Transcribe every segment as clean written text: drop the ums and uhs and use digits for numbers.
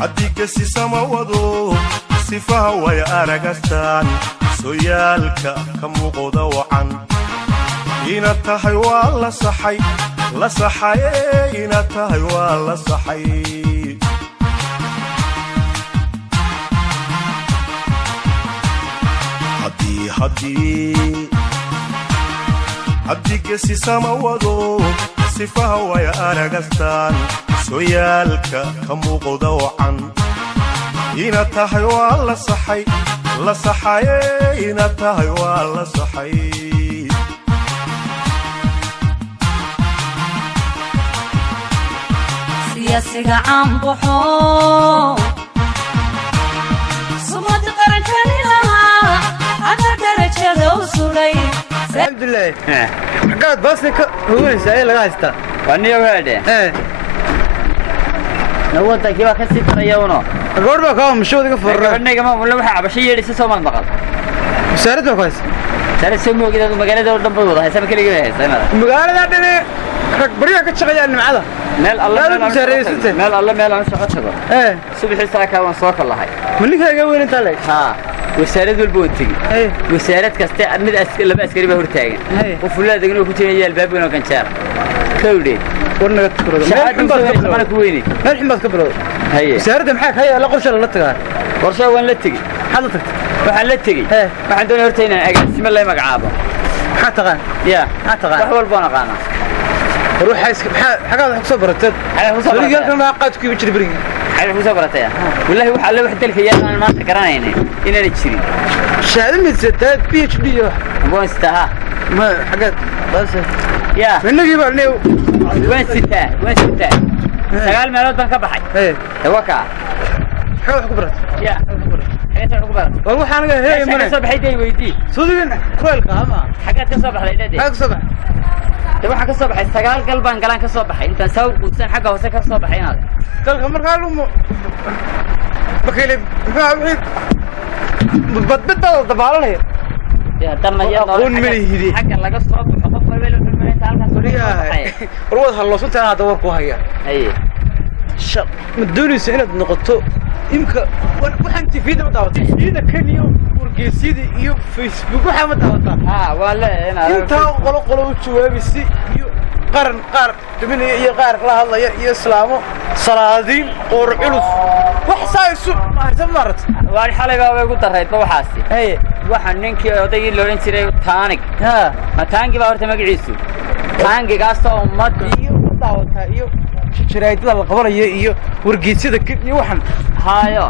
haddii kasi sama wado sifaha way aragastaan sooyaalka ka muuqda wacan ina tahay waa la saxay ina tahay waa la saxay haddii kasi sama wado sifaha way aragastaan sooyaalka ka muuqda wacan ina tahay waa la saxay ina tahay waa la saxay siyaasiga caanbaxo sumad qarankan lahaa aga darajada u sugay alxamdulilah xagaad baasnika huwanaysa ee laga haystaa waniyo weede nawada kiba ka sii tarayawno goorba ka mashoodiga furra aniga ma wala waxa abashay yeedhisa Soomaal maqal wasaaradda kaas sarasoo moogida magaalada oo dhanba wada haysan kaliya haysan magaalada dhane rag bariya ka shaqeeyaa nimcada meel Allah meel aan shaqo tago subaxii saaka waan soo kalahay malikaaga weyn inta leey wasaarad walba watiga wasaarad kasta mid laba askari baa hortaagan qof walaad inuu ku jeenay albaabka oo kanjaar kawdhe warnaga tukurada meel ku weyni meel ximad ka bilowday wasaaradda maxaa ka yaala qorshe la tagaa qorshe waan la tagi hada tagtay waxaan la tagi waxaan doonay horta inaan agaasimo la magacaabo maxaa taqaan wax walba aan aqaan روح حاجات حكسو برتد رجال ما قاد كيف يجري بري حاجه حكسو برتد والله waxa la wax dalka yaan ma garanayna inaan jiri shaadin mid sadad PhD waan istaha ma حاجات بس يا منغي baa waan sita sagaal meelood baan ka baxay waka xoog ku barat ya حاجات ku barat war waxaan ga heey ma soo baxay day weydii suudin kuleelka ama حاجات ka soo baxday dadii ka soo baxay waxa ka soo baxay sagaal galbaan galaan ka soo baxay intaan sawir guudsan xagga hoose ka soo baxay inaad dalka markaa lumo bakile badbada dabaalanay ya damaya qoon milihidi xagga laga soo baxo qof weel oo meesha halkaas soo baxay warwad hal loo suntaan hada war ku haya shaq madoonaysa inaad noqoto imka waxaan tifiida ma daawatay ida kaniyo wargeysida iyo Facebook waxa ma daawataa wala inta qolo u jawaabisi iyo qaran qaar duminaya iyo qaar la hadlaya iyo islaamo salaadiin qoor culus wax saaysu maarta waan xalay baa ugu dareeyay waxaasi waxaan ninkii odaygii loo oran jiray taanig ma taangi baa horta magaciisu taangigaas oo ummad iyo daawata iyo shiraayada la qabanayo iyo wargeysida iyo waxan haayo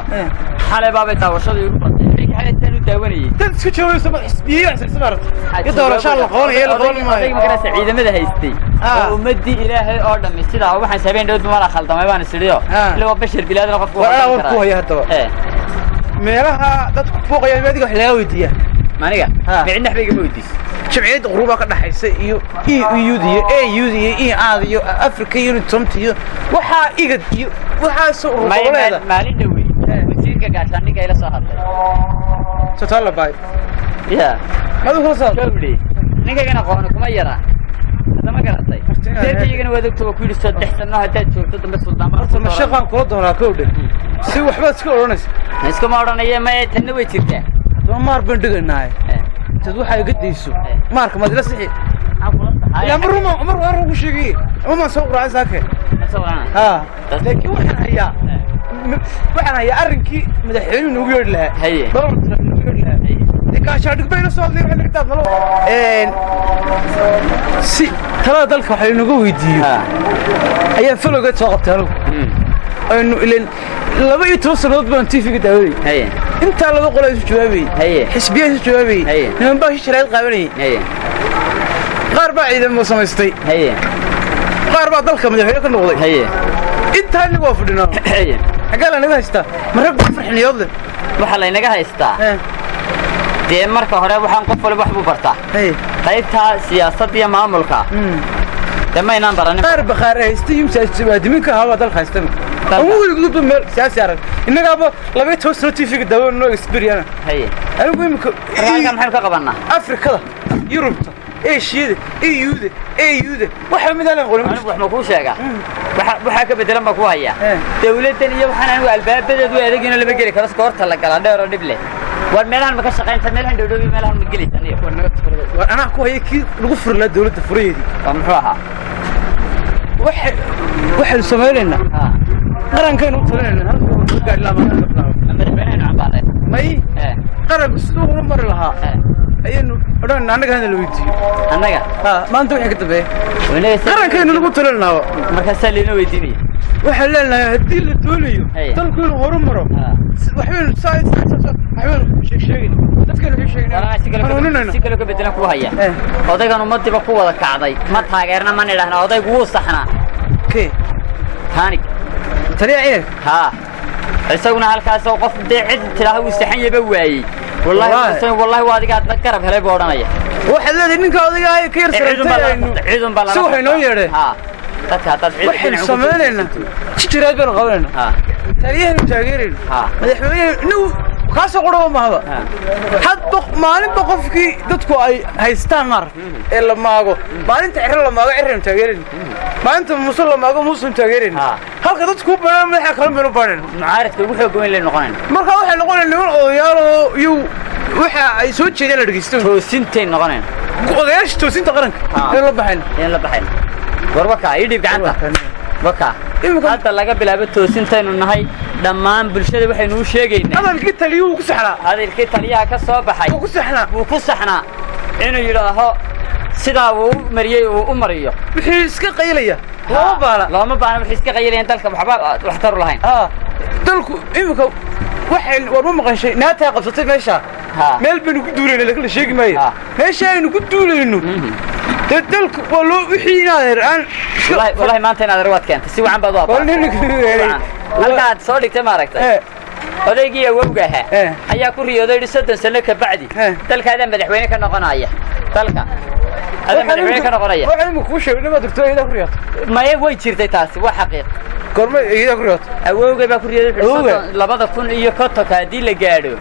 xalay baa daawashada ugu batay xalay u daawanayay dad isku joogayso ma xisbiyo ismarad iyo doorasho la qabanay la qabanay ma ay magara ciidamada haystay oo ummadii ilaahay oo dhamay sida waxaan sabeen dawlad ma la khaldamay baan isiriyo ilaa bashir bilaadna qofku waa ku haya hadaba meelaha dadku fooqaya adiga wax laga weydiiyaa maniga micna xabiga ma weydiis جمعية غروبة كده حيسة إيو يودية يودية آذية أفريقيا يونتومتية وحا إيجاد وحا سوق ربنا مالين دوي وزيرك قاشاني كايلا صاحب تطلع باي يا ما دو خلاص شوفلي نيجا كنا قانونكم أيرا هذا ما قرأتي زيرك يجينا وذوك توكيل السود تحسنا هذا شو تدم السلطان أصلا مشغل كله هنا كوده سوي حبات سكورونس نسكو ما ورنا يا ما تنوي تيجي ما مار بندقنا تدو حاجة قد يسوع مارك ما درس حي يا عمر وش يجي ما صور عزاك لكن وحنا هي أرنكي مدحين ونقول لها هي لك عشان تقبل الصوت اللي عندك كتاب ملو ترى ذلك حي نقول يدي هي فلو قد سقطت له إنه إلين لما يتوصل رضبان تيفي قدامي هي انت لما قول جوابي هي حسبيه جوابي من باش شرايط قابلني هي قاربا عيد ما سميستي هي قاربا دلك مدحينك نوقدي هي انت اللي وافدنا هي حقال انا هيستا مرق فرحني يوض waxa la inaga haystaa dee marka hore waxaan qof walba wax u bartaa qaybta siyaasadda iyo maamulka دمينا براني قارب خارجتي يمسك دمينك هوا دل خاستم أقول لك مل سياسي عرق إنك أبغى لبيت توصلتي في الدول إنه إكسبيريانا هي أنا أقول لك كم حلقة قبلنا أفريقيا يوروب eeshiyada eyuuda eyuuda waxa mid aan qorin anigu wax ma kuu sheegaa waxa ka bedelan baa ku haya dawladdan iyo waxaan anigu albaabadeedu adeegina lama geli karo skoorta la gala dheer oo dhib leh war meelahan ma ka shaqaynta meelahan dhowdhow meelahan ma gelaysan iyo war anaa ku haya kii lagu furla dawladda furayeedii waa muxuu ahaa waxaan sameeynaa qarankeenu u talinayna halka gaadhi lama madaxweynaha cambaale may qaranku sidoo uu mar lahaa aynu odhan anaga hadal weydiiyo annaga maanta wixii ka dambeeyay qarankeenu qarankeenu lagu talinaa markaas leena weydiinaya waxaan leenahay haddii la doonayo dalku inuu horumaro waxbaynu sheegin dadkeenu sheegin si kale ka bedelan ku haya odaygan ummadiiba ku wada kacday ma taageerna ma nidhaahna odaygu wuu saxnaa taanig taliya ها isaguna halkaas oo qof cid tiraahay uu saxan yaba waayay wallahi waa adiga aad garab helay boodhanaya waxa leedahay ninka odayga ay ka yar ciidan baa la soo waxay noo yeedhay ha dadka dad ciidan waxaan sameeynaa jiraad baan qabanayna ha taliyahan taageerin ha madaxweynuhu kaasoo qodhoba mahaba hadba maalinba qofkii dadku ay haystaan mar ee la maago maalinta cirro la maago cirran taageerin maalinta musul la maago musul taageerin halka dadku banaan madaxa kala meel u banaan mucaaradka ugu xoog weyn leh noqonayna marka waxay noqonayna niman odayaal oo iyo waxa ay soo jeedeen la dhageysto toosintay noqonayna odayaasha toosinta qaranka in la baxayn warwaka idib gacanta waka hadda laga bilaabo toosintaynu nahay dhammaan bulshada waxaynu u sheegaynaa hadalkii taliyuhu ku saxnaa hadalkii taliyaha ka soo baxay wuu ku saxnaa inuu yidhaaho sidaa uu mariyey uu u mariyo wixii iska qaylaya looma baana wixii iska qaylayan dalka waxba waxtar u lahayn dalku imika waxay war ma maqashay naataa qabsatay meesha meel baynu ku duulayna laakiin la sheegi maayo meesha aynu ku duulayno dalku waa loo wixii inaad aan wallahi maanta inaad rawaad keentay si wacan baad u aqoon halkaad soo dhigtay ma aragtay odaygii awowga ahaa ayaa ku riyooday 30 sano ka bacdi dalkaada madaxweyne ka noqonaya dalka ada madaxweyne ka noqonaya waxaan ku sheegnay ma doctor ida ku riyooday ma way jirtay taasi waa xaqiiq gorma ida ku riyooday awowga baa ku riyooday 2050 hadii la gaadho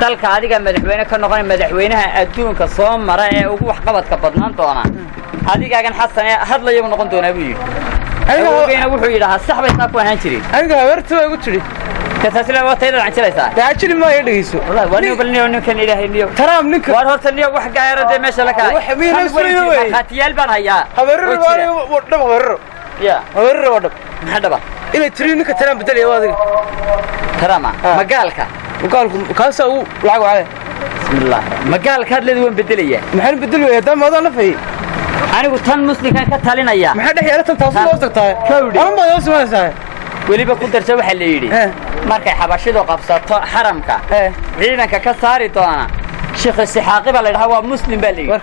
dalka adiga madaxweyne ka noqon madaxweynaha adduunka soo mara ee ugu wax qabadka badnaan doona adigaagan xasan ee hadlayo noqon doona buu yiri ayagana wuxuu yiraahdaa sax bay saa ku ahaan jiray aniga habartu way ugu tiri taasila waa tayda aan jiraysaa daajiri ma ay dhageyso wallahi wani balniyo ninkan ilaahay niyo taraam ninka war horta niyo wax gaarada meesha la kaalay wax miina way khatiyaal baan hayaa habarro wadab habarro ya habarro wadab maxadaba inay tiri ninka taraam bedel adiga taraama magaalka kaasa uu lacag wacay bismillah magaalka hadleed waan bedelaya maxaan bedelayaa damaada la fay anigu tan muslimka ka talinaya maxaa dhaxyala tan taas loo tagtaa ama ma yoo samaysaa weliba ku darsa waxa la yiri markay xabashidu qabsato xaramka ciidanka ka saari doona sheekh Isxaaqi baa la yiraahdaa waa muslim baa la yiri